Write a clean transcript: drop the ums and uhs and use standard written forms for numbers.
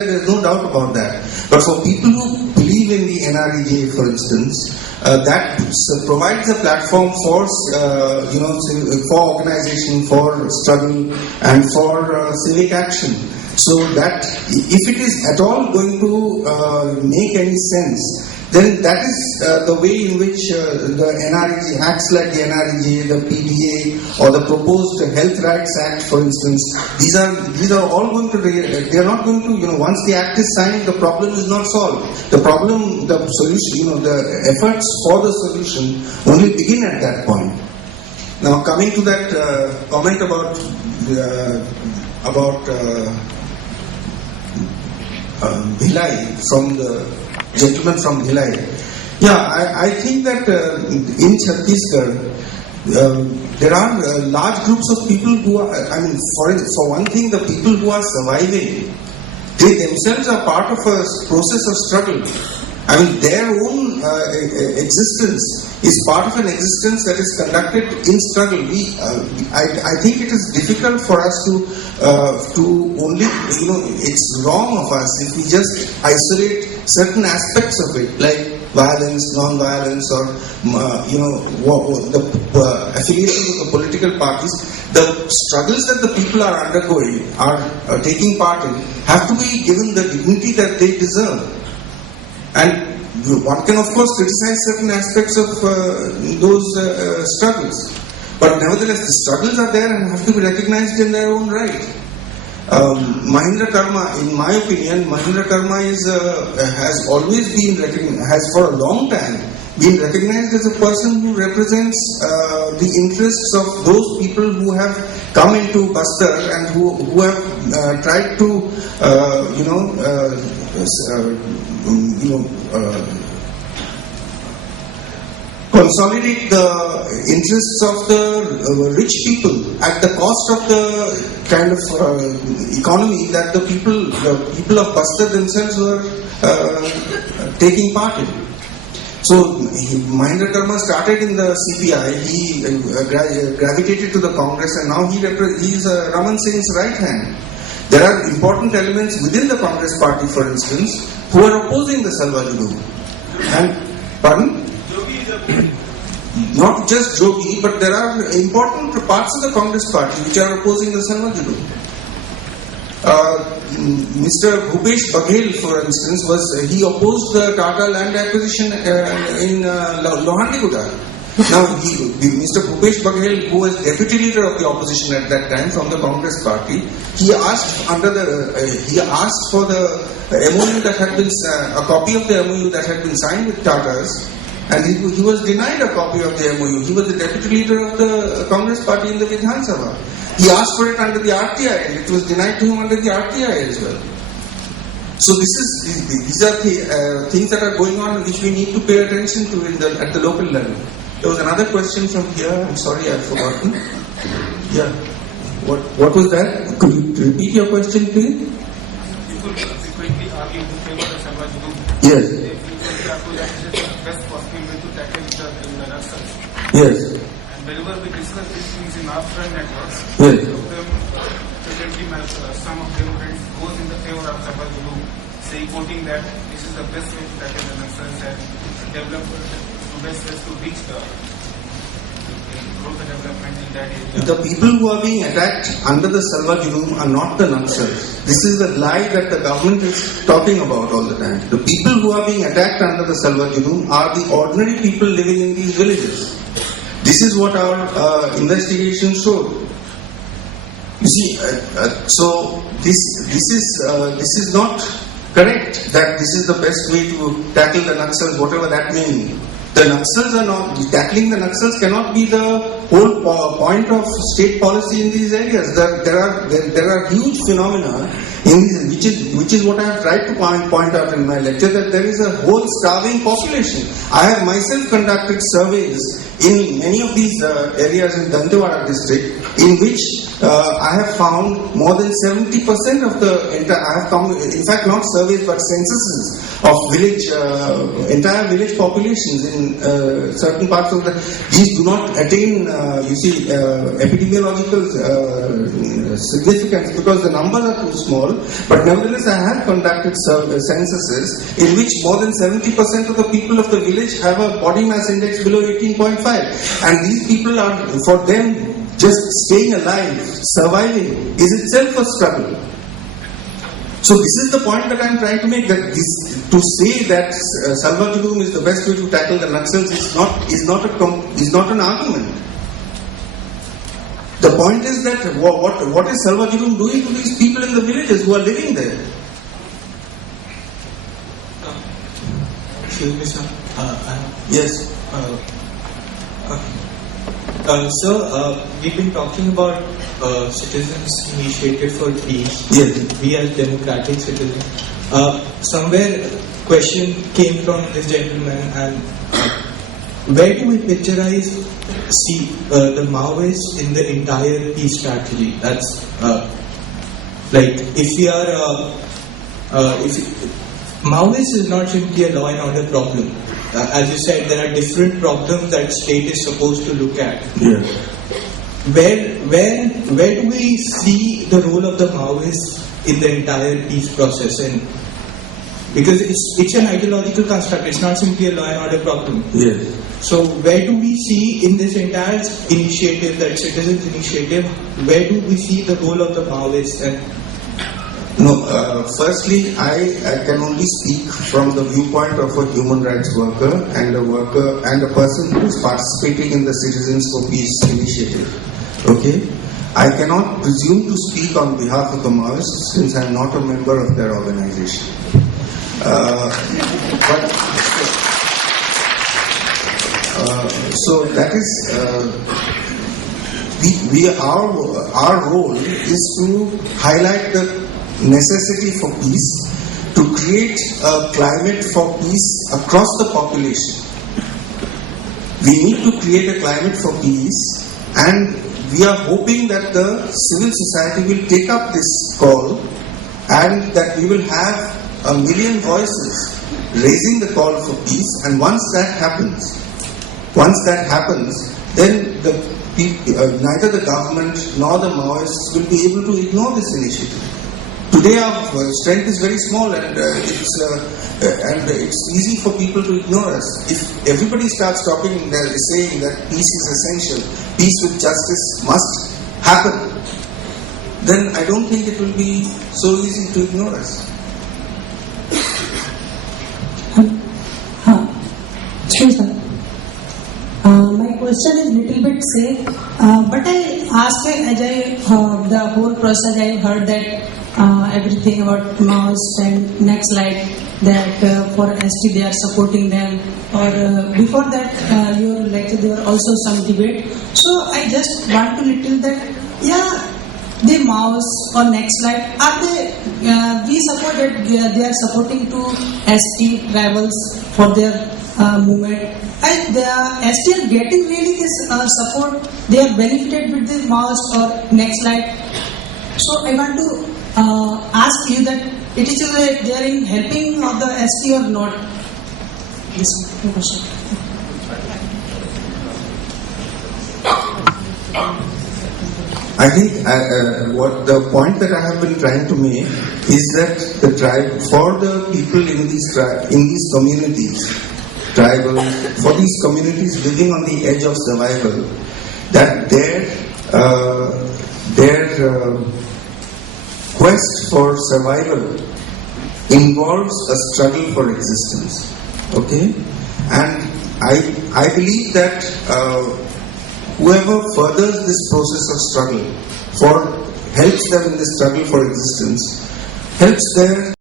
There's no doubt about that. But for people who believe in the NREJ, for instance, that provides a platform for, for organization, for struggle, and for civic action. So that if it is at all going to make any sense, then that is the way in which the NREJ, acts like the NREJ, the PDA, or the proposed Health Rights Act, for instance, these are all going to, they are not going to, once the act is signed, the problem is not solved. The problem, the solution, the efforts for the solution only begin at that point. Now, coming to that comment about Bhilai, from the gentleman from Bhilai. Yeah, I think that in Chhattisgarh, there are large groups of people who are, for one thing, the people who are surviving, they themselves are part of a process of struggle. Their own existence is part of an existence that is conducted in struggle. I think it is difficult for us to only, it's wrong of us if we just isolate certain aspects of it, like violence, non-violence, or the affiliation with the political parties. The struggles that the people are undergoing, are taking part in, have to be given the dignity that they deserve. And one can, of course, criticize certain aspects of those struggles. But nevertheless, the struggles are there and have to be recognized in their own right. Mahindra Karma, in my opinion, Mahindra Karma has always been recognized, has for a long time been recognized as a person who represents the interests of those people who have come into Bastar and who have tried to, consolidate the interests of the rich people at the cost of the kind of economy that the people of Bastar themselves were taking part in. So Mahindra Karma started in the CPI. He gravitated to the Congress, and now he is Raman Singh's right hand. There are important elements within the Congress party, for instance, who are opposing the Salwa Judum. And, pardon? Not just Jogi, but there are important parts of the Congress party which are opposing the Salwa Judum. Mr. Bhupesh Baghel, for instance, he opposed the Tata land acquisition in Lohandiguda. Now, Mr. Bhupesh Baghel, who was deputy leader of the opposition at that time from the Congress party, he asked for the MOU that had been a copy of the MOU that had been signed with Tatas, and he was denied a copy of the MOU. He was the deputy leader of the Congress party in the Vidhan Sabha. He asked for it under the RTI, and it was denied to him under the RTI as well. So these are the things that are going on which we need to pay attention to at the local level. There was another question from here. I'm sorry, I've forgotten. Yeah. What was that? Could you repeat your question, please? People frequently argue in favor of Salwa Judum. Yes. They frequently argue that it is the best possible way to tackle the Naxals. Yes. And whenever we discuss these things in our friend networks, yes. Some of them goes in the favor of Salwa Judum, quoting that this is the best way to tackle the Naxals and develop the best ways to reach the development in that area. The people who are being attacked under the Salwa Judum are not the Naxals. This is the lie that the government is talking about all the time. The people who are being attacked under the Salwa Judum are the ordinary people living in these villages. This is what our investigation showed. You see, so this is not correct that this is the best way to tackle the Naxals, whatever that may mean. The Naxals are not, tackling the Naxals cannot be the whole point of state policy in these areas. There are huge phenomena in these, which is what I have tried to point out in my lecture, that there is a whole starving population. I have myself conducted surveys in many of these areas in Dantewada district, in which I have found more than 70% of the I have come, in fact, not surveys but censuses of entire village populations in certain parts of these do not attain, epidemiological significance because the numbers are too small. But nevertheless, I have conducted censuses in which more than 70% of the people of the village have a body mass index below 18.5, and these people are, for them, just staying alive, surviving is itself a struggle. So this is the point that I am trying to make, that to say that salva judum is the best way to tackle the Naxals is not an argument. The point is that what is salva judum doing to these people in the villages who are living there? Excuse me, sir. Yes. Sir, we've been talking about citizens' initiative for peace. Yes. We as democratic citizens. Somewhere question came from this gentleman, and where do we picturize the Maoists in the entire peace strategy? That's like if we are Maoist is not simply a law and order problem. As you said, there are different problems that state is supposed to look at. Yeah. Where do we see the role of the Maoists in the entire peace process? And because it's an ideological construct, it's not simply a law and order problem. Yes. So where do we see in this entire initiative, that citizens' initiative, where do we see the role of the Maoists? And no, firstly, I can only speak from the viewpoint of a human rights worker and a person who is participating in the Citizens for Peace initiative. Okay? I cannot presume to speak on behalf of the Maoists since I am not a member of their organization. So that is our role is to highlight the necessity for peace, to create a climate for peace across the population. We need to create a climate for peace, and we are hoping that the civil society will take up this call and that we will have 1 million voices raising the call for peace. And once that happens, then neither the government nor the Maoists will be able to ignore this initiative. Today our strength is very small, and it's easy for people to ignore us. If everybody starts saying that peace is essential, peace with justice must happen, then I don't think it will be so easy to ignore us. Sure, sir. My question is little bit safe, but I asked as the whole process I heard that everything about Maoist and next slide that for ST they are supporting them, or before that your lecture there were also some debate. So I just want to little that the Maoists or next slide are they we support that they are supporting to ST rivals for their movement, and they are ST are getting really this support, they are benefited with the Maoist or next slide. So I want to ask you that it is they are in helping of the ST or not? This question. I think what the point that I have been trying to make is that the tribe, for the people in these communities, tribal, for these communities living on the edge of survival, that their quest for survival involves a struggle for existence. Okay? And I believe that whoever furthers this process of struggle helps them in the struggle for existence, helps their